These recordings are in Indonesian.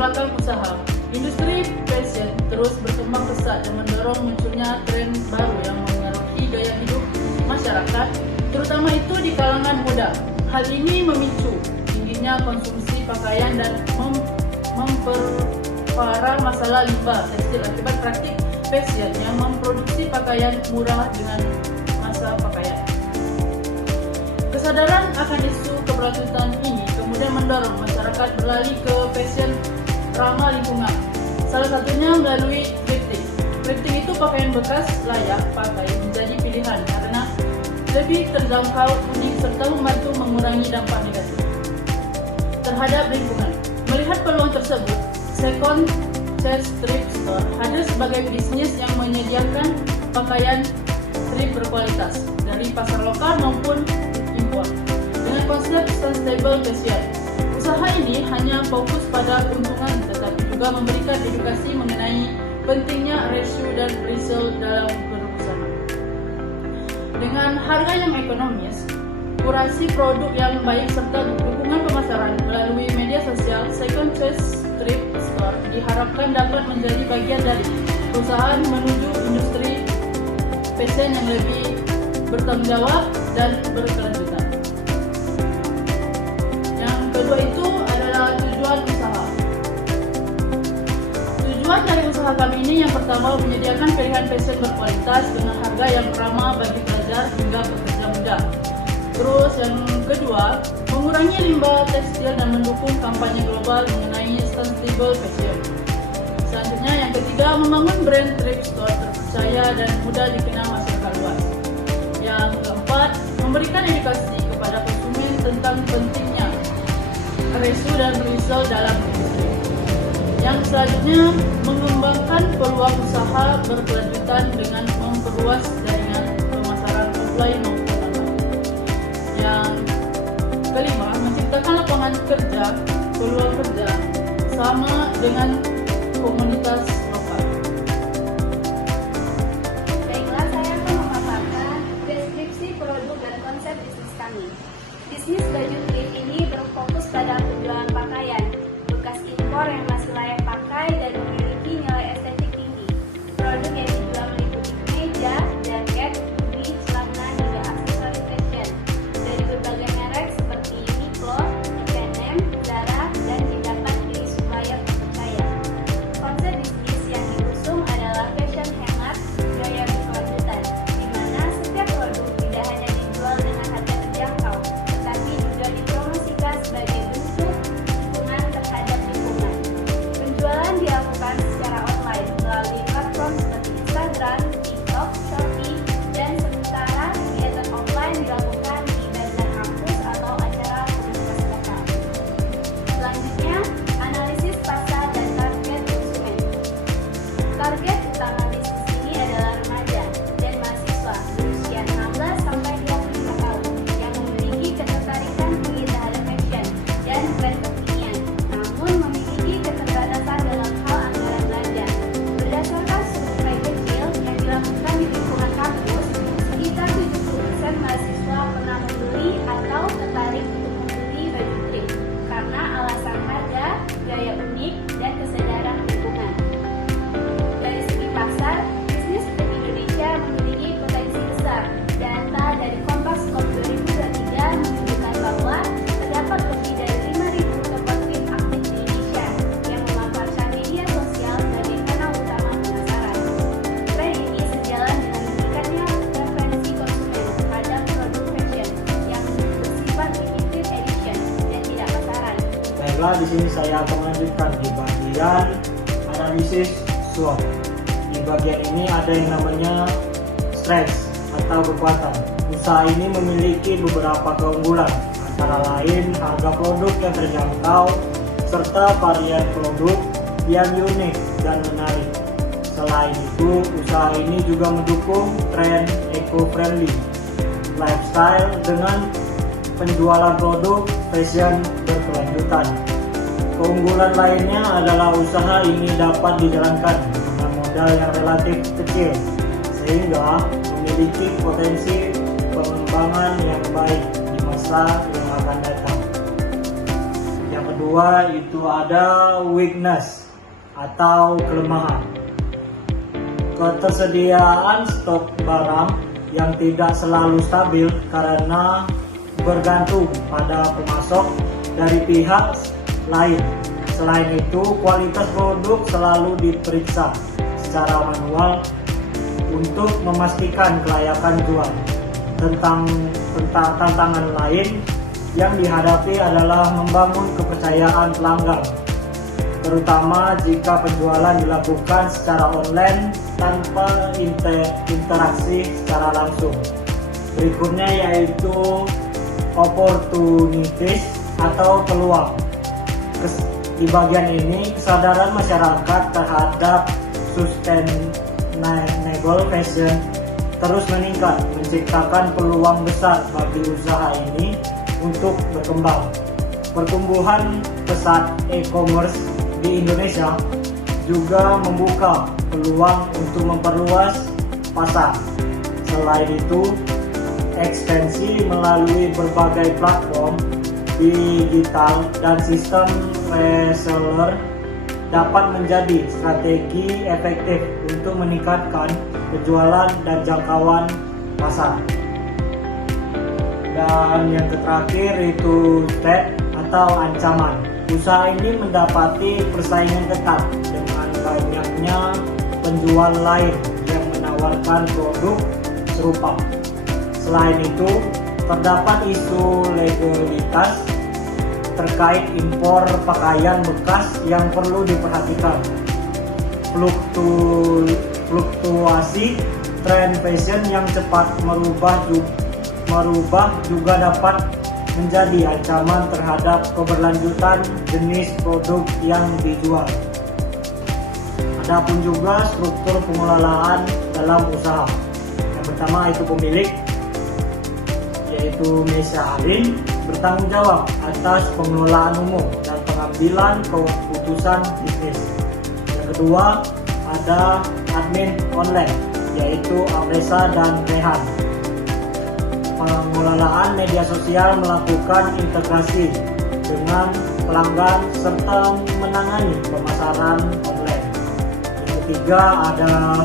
belakang usaha. Industri fashion terus berkembang pesat dan mendorong munculnya tren baru yang mengaruhi gaya hidup masyarakat, terutama itu di kalangan muda. Hal ini memicu tingginya konsumsi pakaian dan memperparah masalah limbah tekstil akibat praktik fashion yang memproduksi pakaian murah dengan masa pakaian. Kesadaran akan isu keberlanjutan ini kemudian mendorong masyarakat beralih ke fashion ramah lingkungan. Salah satunya melalui thrifting. Thrifting itu pakaian bekas layak pakai menjadi pilihan karena lebih terjangkau, unik serta membantu mengurangi dampak negatif terhadap lingkungan. Melihat peluang tersebut, Second Chance Thrift Store hadir sebagai bisnis yang menyediakan pakaian thrift berkualitas dari pasar lokal maupun impor dengan konsep sustainable fashion. Usaha ini hanya fokus pada keuntungan tetapi juga memberikan edukasi mengenai pentingnya reuse dan resell dalam berusaha. Dengan harga yang ekonomis, kurasi produk yang baik serta dukungan pemasaran melalui media sosial, Second Choice Thrift Store diharapkan dapat menjadi bagian dari perusahaan menuju industri fashion yang lebih bertanggung jawab dan berkelanjutan. Yang kedua itu adalah tujuan usaha. Tujuan dari usaha kami ini yang pertama menyediakan pilihan fashion berkualitas dengan harga yang ramah bagi pelajar hingga pekerja muda. Terus yang kedua, mengurangi limbah tekstil dan mendukung kampanye global mengenai sustainable fashion. Selanjutnya yang ketiga, membangun brand thrift store terpercaya dan mudah dikenal masyarakat luas. Yang keempat, memberikan edukasi kepada konsumen tentang pentingnya reuse dan resell dalam industri. Yang selanjutnya, mengembangkan peluang usaha berkelanjutan dengan memperluas jaringan pemasaran offline maupun online. Yang kelima, menciptakan lapangan kerja, peluang kerja sama dengan komunitas lokal. Baiklah, saya akan memaparkan deskripsi produk dan konsep bisnis kami. Bisnis baju thrift ini berfokus pada penjualan pakaian bekas impor yang masih layak pakai dan memiliki nilai estetik tinggi. Produk yang dijual meliputi kemeja, jaket, hoodie, celana hingga aksesoris fashion dari berbagai merek seperti Uniqlo, H&M, Zara, dan didapat dari supplier terpercaya. Konsep bisnis yang diusung adalah fashion hemat, gaya berkelanjutan, di mana setiap produk tidak hanya dijual dengan harga terjangkau, tetapi juga dipromosikan sebagai bentuk dukungan terhadap lingkungan. Penjualan dilakukan secara online melalui platform seperti Instagram, TikTok, Shopee, dan sementara kegiatan offline dilakukan di bazar kampus atau acara komunitas lokal. Selanjutnya, analisis pasar dan target konsumen. Target utama bisnis ini adalah remaja dan mahasiswa berusia 16 sampai 25 tahun yang memiliki ketertarikan tinggi terhadap fashion dan tren kekinian, namun memiliki keterbatasan dalam hal anggaran belanja. Berdasarkan survei kecil yang dilakukan di lingkungan kampus, sekitar 70% mahasiswa pernah membeli atau tertarik untuk membeli baju thrift karena alasan harga, gaya unik, dan kesadaran lingkungan. Dari segi pasar, bisnis thrift Indonesia memiliki potensi besar. Data dari Kompas.com 2023 menunjukkan bahwa terdapat lebih dari 5.000 toko thrift aktif di Indonesia yang memanfaatkan media sosial sebagai kanal utama pemasaran. Tren ini sejalan dengan meningkatnya preferensi konsumen terhadap produk fashion yang bersifat limited edition dan tidak pasaran. Baiklah, di sini saya akan melanjutkan di bagian analisis SWOT. Di bagian ini ada yang namanya strength atau kekuatan. Usaha ini memiliki beberapa keunggulan, antara lain harga produk yang terjangkau serta varian produk yang unik dan menarik. Selain itu, usaha ini juga mendukung tren eco-friendly lifestyle dengan penjualan produk fashion berkelanjutan. Keunggulan lainnya adalah usaha ini dapat dijalankan dengan modal yang relatif kecil, sehingga memiliki potensi pengembangan yang baik di masa yang akan datang. Yang kedua itu ada weakness atau kelemahan. Ketersediaan stok barang yang tidak selalu stabil karena bergantung pada pemasok dari pihak lain. Selain itu, kualitas produk selalu diperiksa secara manual untuk memastikan kelayakan jual. Tentang tantangan lain yang dihadapi adalah membangun kepercayaan pelanggan, terutama jika penjualan dilakukan secara online tanpa interaksi secara langsung. Berikutnya yaitu opportunities atau peluang. Di bagian ini, kesadaran masyarakat terhadap sustainable fashion terus meningkat, menciptakan peluang besar bagi usaha ini untuk berkembang. Pertumbuhan pesat e-commerce di Indonesia juga membuka peluang untuk memperluas pasar. Selain itu, ekstensi melalui berbagai platform digital dan sistem reseller dapat menjadi strategi efektif untuk meningkatkan penjualan dan jangkauan pasar. Dan yang terakhir itu threat atau ancaman. Usaha ini mendapati persaingan ketat dengan banyaknya penjual lain yang menawarkan produk serupa. Selain itu, terdapat isu legalitas terkait impor pakaian bekas yang perlu diperhatikan. Fluktuasi tren fashion yang cepat merubah juga dapat menjadi ancaman terhadap keberlanjutan jenis produk yang dijual. Adapun juga struktur pengelolaan dalam usaha. Yang pertama itu pemilik, yaitu Mesya Alin, bertanggung jawab atas pengelolaan umum dan pengambilan keputusan bisnis. Yang kedua ada admin online, yaitu Apresa dan Rehan. Pengelolaan media sosial melakukan integrasi dengan pelanggan serta menangani pemasaran online. Yang ketiga ada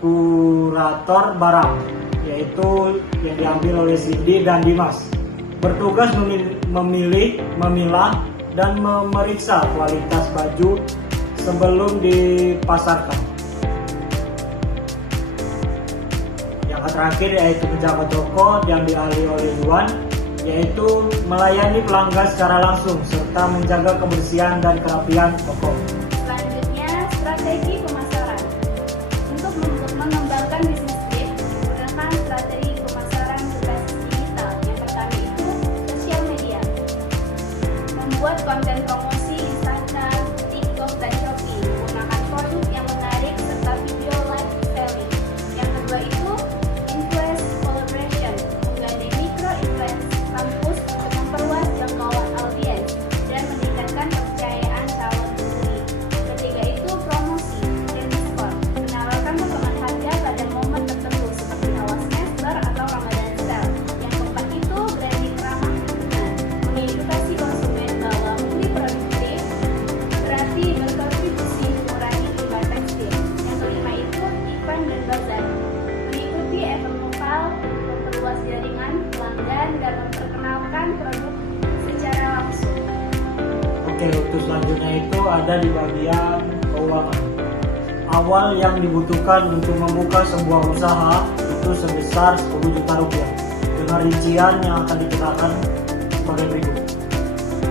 kurator barang, yaitu yang diambil oleh Cindy dan Dimas, bertugas memilih, memilah, dan memeriksa kualitas baju sebelum dipasarkan. Yang terakhir yaitu penjaga toko yang dialih oleh Yuan, yaitu melayani pelanggan secara langsung serta menjaga kebersihan dan kerapian toko. Selanjutnya, strategi pemasaran. Untuk mengembangkan bisnis tip, menggunakan strategi pemasaran berbasis digital. Yang pertama itu sosial media. Membuat konten promosi Instagram, TikTok, dan Shopee. Menggunakan produk yang menarik serta video live selling. Yang kedua itu influence collaboration. Menggandeng micro-influence kampus untuk memperluas jangkauan audiens dan meningkatkan kepercayaan calon pembeli. Ketiga itu promosi dan diskon. Menawarkan potongan harga pada momen tertentu seperti awal semester atau Ramadan sale. Yang keempat itu branding ramah lingkungan. Mengedukasi konsumen bahwa membeli produk green berarti berkontribusi mengurangi limbah tekstil. Yang kelima itu event dan bazar. Mengikuti event lokal, memperluas jaringan pelanggan dan memperkenalkan produk secara langsung. Oke, untuk selanjutnya itu ada di bagian keuangan. Awal yang dibutuhkan untuk membuka sebuah usaha itu sebesar 10 juta rupiah. Dengan rincian yang akan dikenakan sebagai berikut.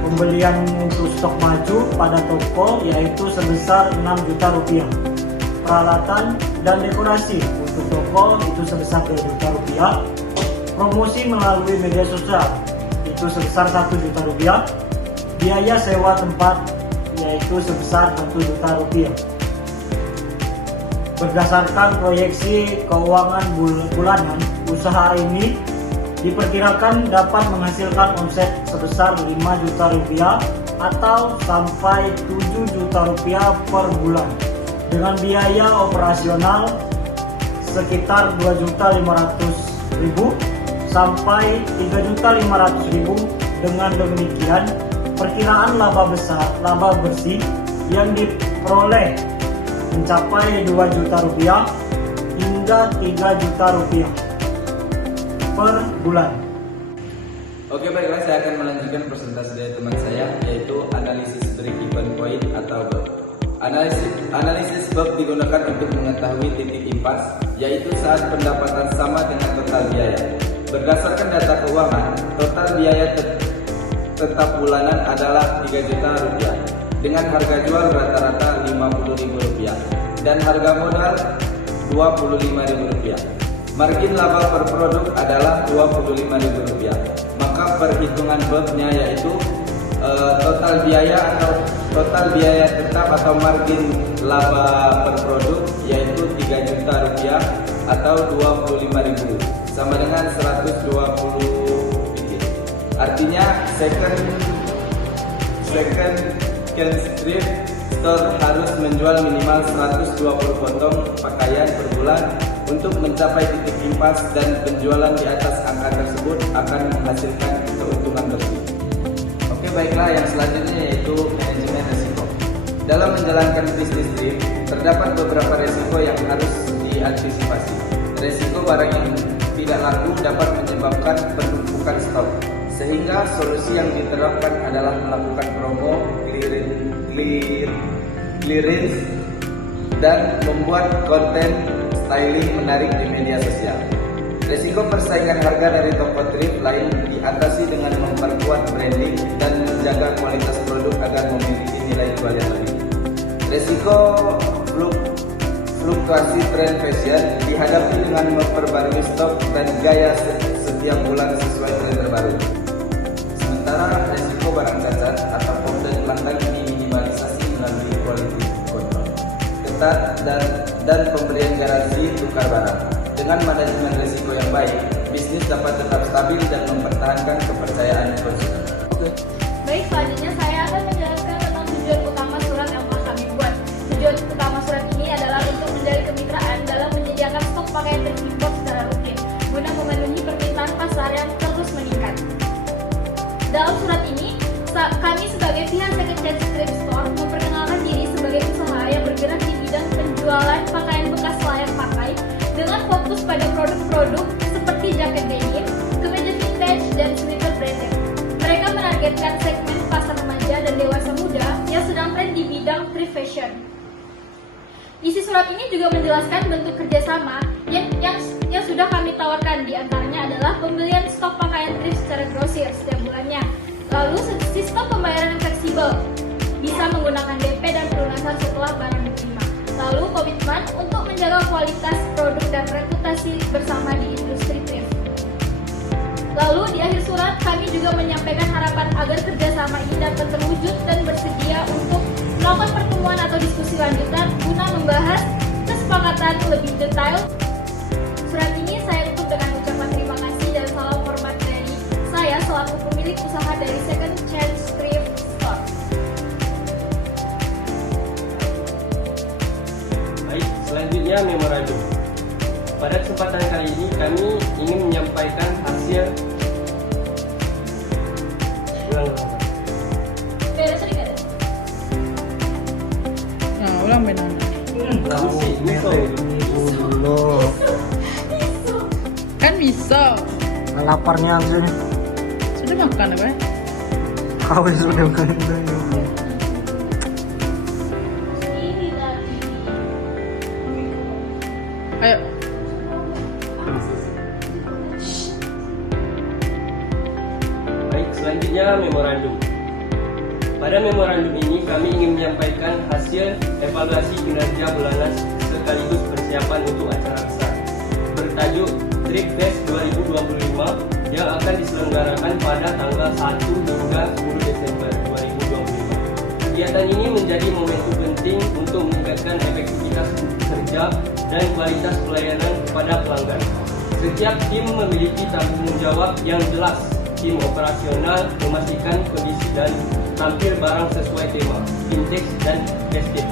Pembelian untuk stok baju pada toko yaitu sebesar 6 juta rupiah. Peralatan dan dekorasi untuk toko itu sebesar 2 juta rupiah. Promosi melalui media sosial itu sebesar 1 juta rupiah. Biaya sewa tempat yaitu sebesar 1 juta rupiah. Berdasarkan proyeksi keuangan bulanan, usaha ini diperkirakan dapat menghasilkan omset sebesar 5 juta rupiah atau sampai 7 juta rupiah per bulan, dengan biaya operasional sekitar 2.500.000 sampai 3.500.000 Dengan demikian, perkiraan laba bersih yang diperoleh mencapai 2 juta rupiah hingga 3 juta rupiah per bulan. Oke, baiklah, saya akan melanjutkan presentasi dari teman saya, yaitu analisis break-even point atau BEP. Analisis BEP digunakan untuk mengetahui titik impas, yaitu saat pendapatan sama dengan total biaya. Berdasarkan data keuangan, total biaya tetap bulanan adalah 3 juta rupiah dengan harga jual rata-rata Rp50.000 dan harga modal Rp25.000. Margin laba per produk adalah Rp25.000. Maka perhitungan BEP-nya yaitu total biaya tetap atau margin laba per produk yaitu 3 juta rupiah atau 25.000 sama dengan 120 biji. Artinya second strip store harus menjual minimal 120 potong pakaian per bulan untuk mencapai titik impas, dan penjualan di atas angka tersebut akan menghasilkan keuntungan bersih. Oke, baiklah, yang selanjutnya yaitu manajemen risiko. Dalam menjalankan bisnis trip, terdapat beberapa risiko yang harus diantisipasi. Risiko barang yang tidak laku dapat menyebabkan penumpukan stok, sehingga solusi yang diterapkan adalah melakukan promo, clearance, dan membuat konten styling menarik di media sosial. Risiko persaingan harga dari toko thrift lain diatasi dengan memperkuat branding dan menjaga kualitas produk agar memiliki nilai jual yang lebih. Risiko fluktuasi tren fashion dihadapi dengan memperbarui stok dan gaya setiap bulan sesuai tren terbaru. Sementara risiko barang cacat atau komplain pelanggan diminimalisasi melalui quality control ketat dan pemberian garansi tukar barang. Dengan manajemen risiko yang baik, bisnis dapat tetap stabil dan mempertahankan kepercayaan konsumen. Baik, selanjutnya saya akan menjelaskan tentang tujuan utama surat yang telah kami buat. Tujuan utama surat ini adalah untuk menjalin kemitraan dalam menyediakan stok pakaian terimpor secara rutin, guna memenuhi permintaan pasar yang terus meningkat. Dalam surat ini, kami sebagai pihak second-hand thrift store memperkenalkan diri sebagai usaha yang bergerak di bidang penjualan pakaian bekas layak pakai dengan fokus pada produk-produk seperti jaket denim, kemeja vintage, dan sweater branded. Mereka menargetkan segmen pasar remaja dan dewasa muda yang sedang tren di bidang thrift fashion. Isi surat ini juga menjelaskan bentuk kerjasama yang sudah kami tawarkan, di antaranya adalah pembelian stok pakaian thrift secara grosir setiap bulannya, lalu sistem pembayaran yang fleksibel, bisa menggunakan DP dan pelunasan setelah barang diterima, lalu komitmen untuk menjaga kualitas produk dan reputasi bersama di industri thrift. Lalu di akhir surat kami juga menyampaikan harapan agar kerjasama ini dapat terwujud dan bersedia untuk melakukan pertemuan atau diskusi lanjutan guna membahas kesepakatan lebih detail. Surat ini saya tutup dengan ucapan terima kasih dan salam hormat dari saya selaku pemilik usaha dari Second Chance Thrift Store. Baik, selanjutnya memorandum. Pada kesempatan kali ini kami ingin menyampaikan hasil ulang benar. Kan bisa. Laparnya aja nih. Sudah makan apa? Kau sudah makan. Ayo. Baik, selanjutnya memorandum. Pada memorandum ini kami ingin menyampaikan hasil evaluasi kinerja bulanan sekaligus persiapan untuk acara besar bertajuk Thrift Fest 2025 yang akan diselenggarakan pada tanggal 1 hingga 10 Desember 2025. Kegiatan ini menjadi momentum penting untuk meningkatkan efektivitas kerja dan kualitas pelayanan kepada pelanggan. Setiap tim memiliki tanggung jawab yang jelas. Tim operasional memastikan kondisi dan tampil barang sesuai tema, vintage dan festive.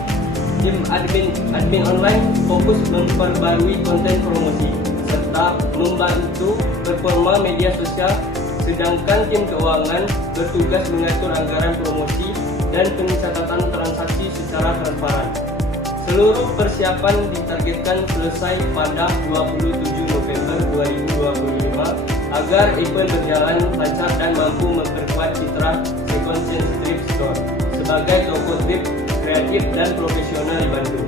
Tim admin online fokus memperbarui konten promosi serta membantu performa media sosial sedangkan tim keuangan bertugas mengatur anggaran promosi dan pencatatan transaksi secara transparan. Seluruh persiapan ditargetkan selesai pada 27 November 2025 agar event berjalan lancar dan mampu memperkuat citra Second Chance Thrift Store sebagai toko thrift kreatif dan profesional di Bandung.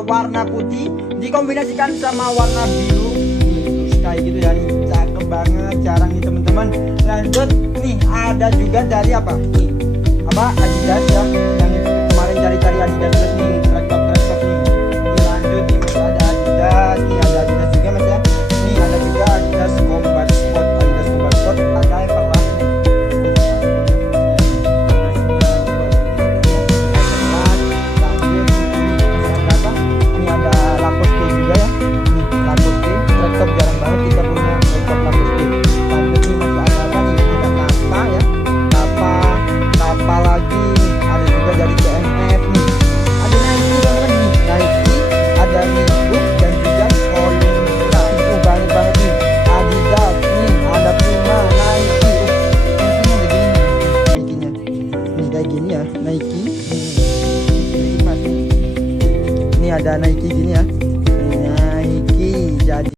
Warna putih dikombinasikan sama warna biru nih, terus kayak gitu ya, nih cakep banget, jarang nih teman-teman. Lanjut nih, ada juga dari apa nih, apa Adidas ya, yang